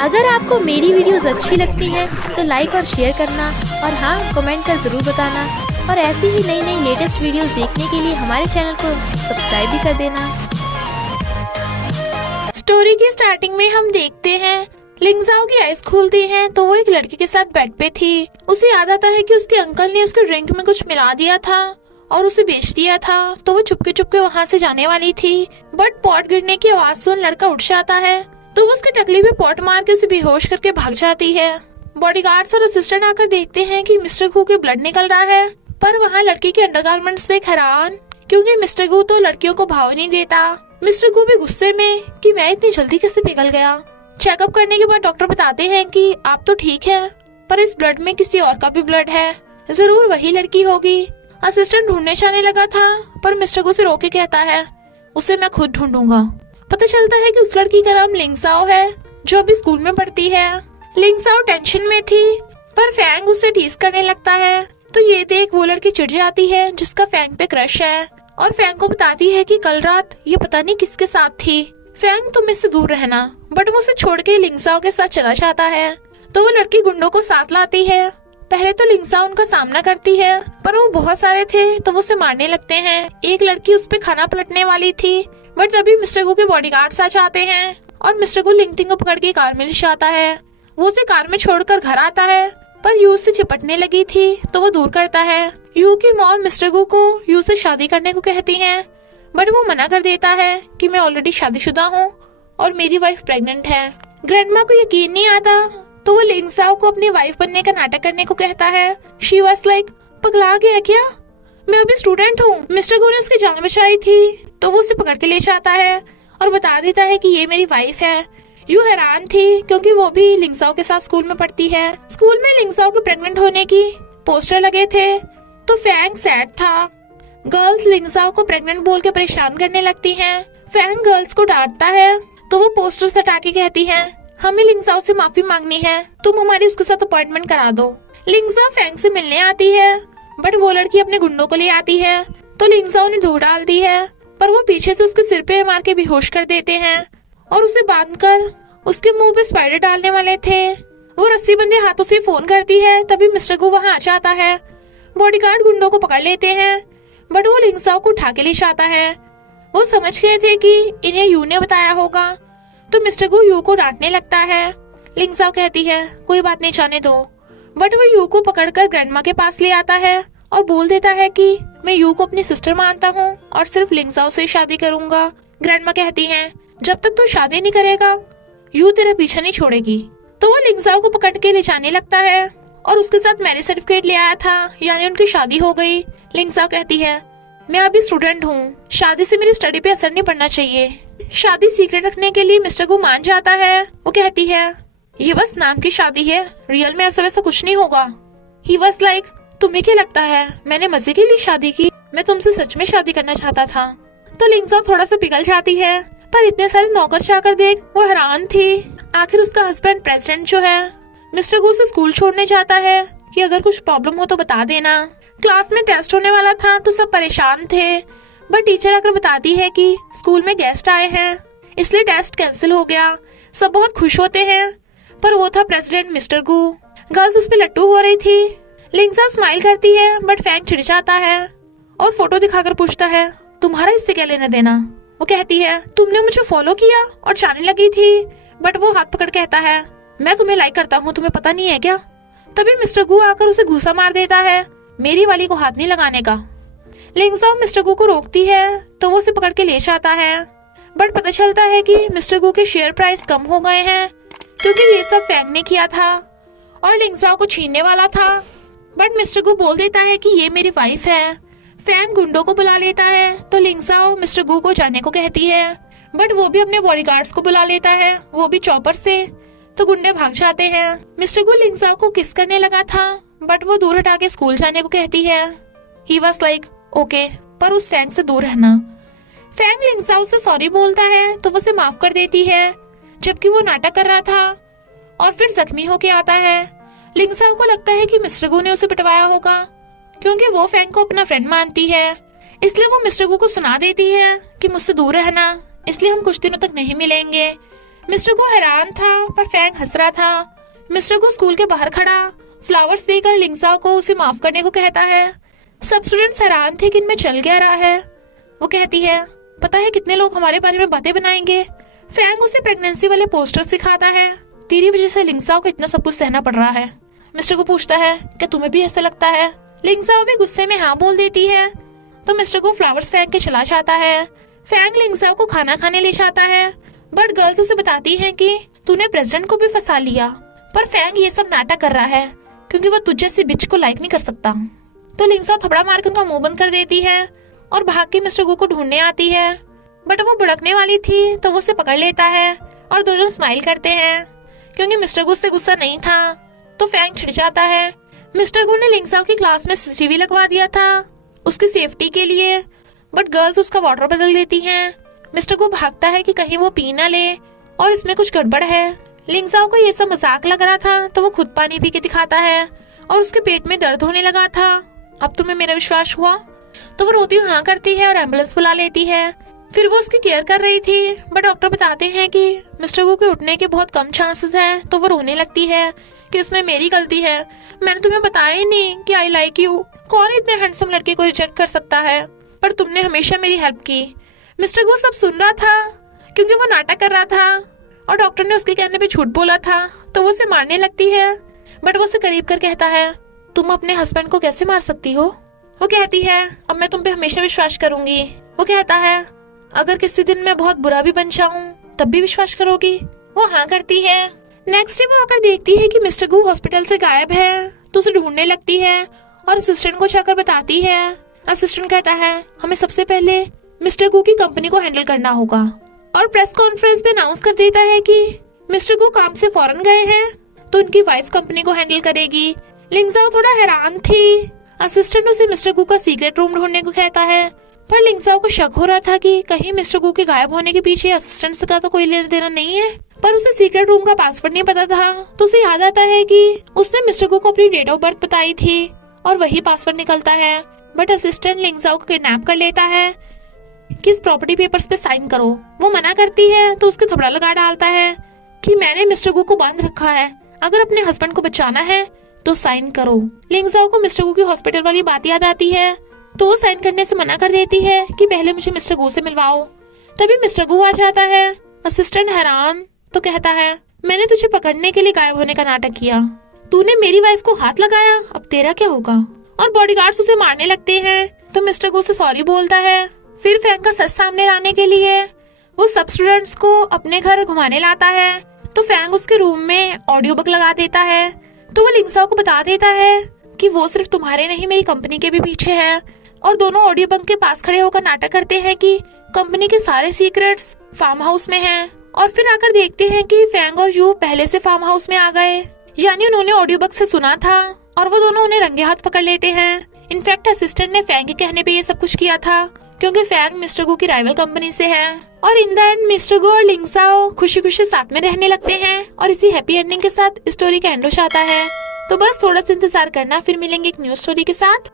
अगर आपको मेरी वीडियोस अच्छी लगती हैं तो लाइक और शेयर करना और हाँ, कमेंट कर ज़रूर बताना। और ऐसी ही नई नई लेटेस्ट वीडियोस देखने के लिए हमारे चैनल को सब्सक्राइब भी कर देना। स्टोरी की स्टार्टिंग में हम देखते हैं लिंगजाओ की आइज खुलती हैं तो वो एक लड़की के साथ बेड पे थी। उसे याद आता है कि उसके अंकल ने उसके ड्रिंक में कुछ मिला दिया था और उसे बेच दिया था। तो वो चुपके चुपके वहाँ से जाने वाली थी, बट पॉट गिरने की आवाज सुन लड़का उठ जाता है तो वो उसके टकली पे पॉट मार के उसे बेहोश करके भाग जाती है। बॉडीगार्ड्स और असिस्टेंट आकर देखते हैं कि मिस्टर गू के ब्लड निकल रहा है, पर वहाँ लड़की के अंडरगारमेंट्स देख हैरान, क्योंकि मिस्टर गू तो लड़कियों को भाव नहीं देता। मिस्टर गू भी गुस्से में कि मैं इतनी जल्दी कैसे पिघल गया। चेकअप करने के बाद डॉक्टर बताते हैं कि आप तो ठीक है, पर इस ब्लड में किसी और का भी ब्लड है, जरूर वही लड़की होगी। असिस्टेंट ढूंढने जाने लगा था, पर मिस्टर गू से रोके कहता है उसे मैं खुद ढूंढूंगा। पता चलता है कि उस लड़की का नाम लिंगजाओ है, जो अभी स्कूल में पढ़ती है। लिंगजाओ टेंशन में थी, पर फैंग उसे टीज करने लगता है तो ये देख वो लड़की चिढ़ जाती है जिसका फैंग पे क्रश है, और फैंग को बताती है कि कल रात ये पता नहीं किसके साथ थी। फैंग तुम इससे दूर रहना, बट वो उसे छोड़ के लिंगजाओ के साथ चला जाता है। तो वो लड़की गुंडों को साथ लाती है। पहले तो लिंगजाओ उनका सामना करती है, पर वो बहुत सारे थे तो वो उसे मारने लगते हैं। एक लड़की उस पे खाना पलटने वाली थी, बट तभी मिस्टर गू के बॉडीगार्ड्स आ जाते हैं और मिस्टर गू लिंगटिंग को पकड़ के कार में ले जाता है। वो उसे कार में छोड़कर घर आता है, पर यू उससे चिपटने लगी थी तो वो दूर करता है। यू की मॉम मिस्टर गू को यू से शादी करने को कहती हैं, बट वो मना कर देता है कि मैं ऑलरेडी शादीशुदा हूँ और मेरी वाइफ प्रेग्नेंट है। ग्रैंडमा को यकीन नहीं आता तो वो लिंगजाओ को अपनी वाइफ बनने का नाटक करने को कहता है। शी वाज लाइक, पगला गया क्या, मैं अभी स्टूडेंट हूँ। मिस्टर गू ने उसकी जान बचाई थी तो वो उसे पकड़ के ले जाता है और बता देता है कि ये मेरी वाइफ है। यू हैरान थी क्योंकि वो भी लिंगजाओ के साथ स्कूल में पढ़ती है। स्कूल में लिंगजाओ के प्रेग्नेंट होने की पोस्टर लगे थे तो फैंग सैड था। गर्ल्स लिंगजाओ को प्रेग्नेंट बोल के परेशान करने लगती हैं। फैंग गर्ल्स को डांटता है तो वो पोस्टर हटा के कहती है हमें लिंगजाओ से माफी मांगनी है, तुम हमारी उसके साथ अपॉइंटमेंट करा दो। लिंगजाओ फैंग से मिलने आती है, बट वो लड़की अपने गुंडों को ले आती है तो लिंगजाओ ने धो डाल दी है, पर वो पीछे से उसके सिर पे मार के बेहोश कर देते हैं और उसे बांधकर उसके मुंह पे स्पाइडर डालने वाले थे। वो रस्सी बंधे हाथों से फोन करती है, तभी मिस्टर गू वहाँ आ जाता है। बॉडीगार्ड गुंडों को पकड़ लेते हैं, बट वो लिंगजाओ को उठा के ले जाता है। वो समझ गए थे कि इन्हें यू ने बताया होगा, तो मिस्टर गू यू को डांटने लगता है। लिंगजाओ कहती है कोई बात नहीं, जाने दो, बट वो यू को पकड़कर ग्रैंडमा के पास ले आता है और बोल देता है कि मैं यू को अपनी सिस्टर मानता हूँ और सिर्फ लिंगजाओ से शादी करूंगा। ग्रैंडमा कहती हैं जब तक तू शादी नहीं करेगा यू तेरा पीछा नहीं छोड़ेगी। तो वो लिंगजाओ को पकड़ के ले जाने लगता है और उसके साथ मैरिज सर्टिफिकेट ले आया था, यानी उनकी शादी हो गई। लिंगजाओ कहती है मैं अभी स्टूडेंट हूँ, शादी से मेरी स्टडी पे असर नहीं पड़ना चाहिए। शादी सीक्रेट रखने के लिए मिस्टर गू मान जाता है। वो कहती है ये बस नाम की शादी है, रियल में ऐसा वैसा कुछ नहीं होगा। ही वाज लाइक, तुम्हें क्या लगता है मैंने मजे के लिए शादी की, मैं तुमसे सच में शादी करना चाहता था। तो लिंगजाओ थोड़ा सा पिघल जाती है, पर इतने सारे नौकर चाकर देख वो हैरान थी। आखिर उसका हस्बैंड प्रेसिडेंट जो है मिस्टर गू से स्कूल छोड़ने जाता है कि अगर कुछ प्रॉब्लम हो तो बता देना। क्लास में टेस्ट होने वाला था तो सब परेशान थे, बट टीचर आकर बताती है कि स्कूल में गेस्ट आए हैं इसलिए टेस्ट कैंसिल हो गया। सब बहुत खुश होते हैं, पर वो था प्रेसिडेंट मिस्टर गू। गर्ल्स उस पे लट्टू हो रही थी। लिंगजाओ स्माइल करती है, बट फैंग चिढ़ जाता है और फोटो दिखाकर पूछता है तुम्हारा इससे क्या लेना देना। वो कहती है तुमने मुझे फॉलो किया और जाने लगी थी, बट वो हाथ पकड़ कहता है मैं तुम्हें लाइक करता हूँ, तुम्हें पता नहीं है क्या। तभी मिस्टर गू आकर उसे घूसा मार देता है, मेरी वाली को हाथ नहीं लगाने का। लिंगजाओ मिस्टर गू को रोकती है तो वो उसे पकड़ के ले जाता है, बट पता चलता है कि मिस्टर गू के शेयर प्राइस कम हो गए हैं क्योंकि ये सब फैंग ने किया था और लिंगजाओ को छीनने वाला था। बट मिस्टर गू बोल देता है कि ये मेरी वाइफ है। फैंग गुंडों को बुला लेता है तो लिंगजाओ मिस्टर गू को जाने को कहती है, बट वो भी अपने बॉडीगार्ड्स को बुला लेता है, वो भी चॉपर से, तो गुंडे भाग जाते हैं। मिस्टर गू लिंगजाओ को किस करने लगा था, बट वो दूर हटा के स्कूल जाने को कहती है। ही वाज लाइक ओके, पर उस फैंग से दूर रहना। फैंग लिंगजाओ से सॉरी बोलता है तो वो उसे माफ कर देती है, जबकि वो नाटक कर रहा था और फिर जख्मी होके आता है। लिंगजाओ को लगता है कि मिस्टर गू ने उसे पिटवाया होगा क्योंकि वो फैंग को अपना फ्रेंड मानती है, इसलिए वो मिस्टर गू को सुना देती है कि मुझसे दूर रहना, इसलिए हम कुछ दिनों तक नहीं मिलेंगे। मिस्टर गो हैरान था पर फैंग हंस रहा था। मिस्टर गो स्कूल के बाहर खड़ा फ्लावर्स देकर लिंगजाओ को उसे माफ करने को कहता है। सब स्टूडेंट्स हैरान थे कि इनमें चल क्या रहा है। वो कहती है, पता है कितने लोग हमारे बारे में बातें बनाएंगे। फैंग उसे प्रेगनेंसी वाले पोस्टर्स दिखाता है। तेरी वजह से लिंगजाओ को इतना सब कुछ सहना पड़ रहा है। मिस्टर को पूछता है, क्या तुम्हें भी ऐसा लगता है? लिंगजाओ भी गुस्से में हाँ बोल देती है। तो मिस्टर को फ्लावर्स फेंक के चला जाता है। फैंग लिंगजाओ को खाना खाने ले जाता है, बट गर्ल्स उसे बताती है कि तूने प्रेसिडेंट को भी फंसा लिया। पर फैंग ये सब नाटक कर रहा है क्योंकि वो तुझ जैसी बिच को लाइक नहीं कर सकता। तो लिंगजाओ थपड़ा मार के उनका मुंह बंद कर देती है और भाग के मिस्टर गो को ढूंढने आती है। बट वो भड़कने वाली थी तो वो उसे पकड़ लेता है और दोनों स्माइल करते हैं क्योंकि मिस्टर गो से गुस्सा नहीं था। तो फैंग छिड़ जाता है। मिस्टर गो ने लिंगजाओ की क्लास में सीसीटीवी लगवा दिया था उसकी सेफ्टी के लिए, बट गर्ल्स उसका वाटर बदल देती हैं। मिस्टर गो भागता है कि कहीं वो पी ना ले और इसमें कुछ गड़बड़ है। लिंगजाओ को ये सब मजाक लग रहा था तो वो खुद पानी पी के दिखाता है और उसके पेट में दर्द होने लगा था। अब तुम्हें मेरा विश्वास हुआ? तो वो रोती हुई हाँ करती है और एम्बुलेंस बुला लेती है। फिर वो उसकी केयर कर रही थी, बट डॉक्टर बताते हैं कि मिस्टर गो के उठने के बहुत कम चांसेस हैं। तो वो रोने लगती है कि इसमें मेरी गलती है, मैंने तुम्हें बताया ही नहीं कि आई लाइक यू। कौन इतने हैंडसम लड़के को रिजेक्ट कर सकता है, पर तुमने हमेशा मेरी हेल्प की। मिस्टर गो सब सुन रहा था क्योंकि वो नाटक कर रहा था और डॉक्टर ने उसके कहने पे झूठ बोला था। तो वो उसे मारने लगती है, बट वो उसे करीब कर कहता है, तुम अपने हस्बैंड को कैसे मार सकती हो? वो कहती है, अब मैं तुम पे हमेशा विश्वास करूंगी। वो कहता है, अगर किसी दिन मैं बहुत बुरा भी बन जाऊं तब भी विश्वास करोगी? वो हाँ करती है। नेक्स्ट डे वो आकर देखती है कि मिस्टर गो हॉस्पिटल से गायब है, तो उसे ढूंढने लगती है और असिस्टेंट को जाकर बताती है। असिस्टेंट कहता है, हमें सबसे पहले मिस्टर गो की कंपनी को हैंडल करना होगा, और प्रेस कॉन्फ्रेंस पे अनाउंस कर देता है कि मिस्टर गो काम से फौरन गए हैं तो उनकी वाइफ कंपनी को हैंडल करेगी। लिंगजाओ थोड़ा हैरान थी। असिस्टेंट उसे मिस्टर गो का सीक्रेट रूम ढूंढने को कहता है, पर लिंगजाओ को शक हो रहा था कि कहीं मिस्टर गो के गायब होने के पीछे असिस्टेंट का तो कोई लेना देना नहीं है। पर उसे सीक्रेट रूम का पासवर्ड नहीं पता था, तो उसे याद आता है कि उसने मिस्टर गो को अपनी डेट ऑफ बर्थ बताई थी और वही पासवर्ड निकलता है। बट असिस्टेंट लिंगजाओ को किडनैप कर लेता है कि इस प्रॉपर्टी पेपर्स पे साइन करो। वो मना करती है तो उसके थपड़ा लगा डालता है कि मैंने मिस्टर गो को बांध रखा है, अगर अपने हस्बैंड को बचाना है तो साइन करो। लिंगजाओ को मिस्टर गो की हॉस्पिटल वाली बात याद आती है, तो वो साइन करने से मना कर देती है कि पहले मुझे मिस्टर गो से मिलवाओ। तभी मिस्टर गो आ जाता है। असिस्टेंट हैरान तो कहता है, मैंने तुझे पकड़ने के लिए गायब होने का नाटक किया, तूने मेरी वाइफ को हाथ लगाया, अब तेरा क्या होगा? और बॉडीगार्ड्स उसे मारने लगते हैं। तो मिस्टर गो से सॉरी बोलता है। फिर फैंग का सच सामने लाने के लिए वो सब स्टूडेंट्स को अपने घर घुमाने लाता है। तो फैंग उसके रूम में ऑडियो बुक लगा देता है। तो वो लिंगजाओ को बता देता है कि वो सिर्फ तुम्हारे नहीं मेरी कंपनी के भी पीछे है, और दोनों ऑडियो बुक के पास खड़े होकर नाटक करते हैं कि कंपनी के सारे सीक्रेट्स फार्म हाउस में हैं। और फिर आकर देखते हैं कि फैंग और यू पहले से फार्म हाउस में आ गए, यानी उन्होंने ऑडियो बुक से सुना था और वो दोनों उन्हें रंगे हाथ पकड़ लेते हैं। इनफैक्ट असिस्टेंट ने फैंग के कहने पे ये सब कुछ किया था क्योंकि फैंग मिस्टर गो की राइवल कंपनी से है। और इन द एंड मिस्टर गो और लिंगजाओ खुशी खुशी साथ में रहने लगते हैं और इसी हैप्पी एंडिंग के साथ स्टोरी का एंड हो जाता है। तो बस थोड़ा सा इंतजार करना, फिर मिलेंगे एक न्यू स्टोरी के साथ।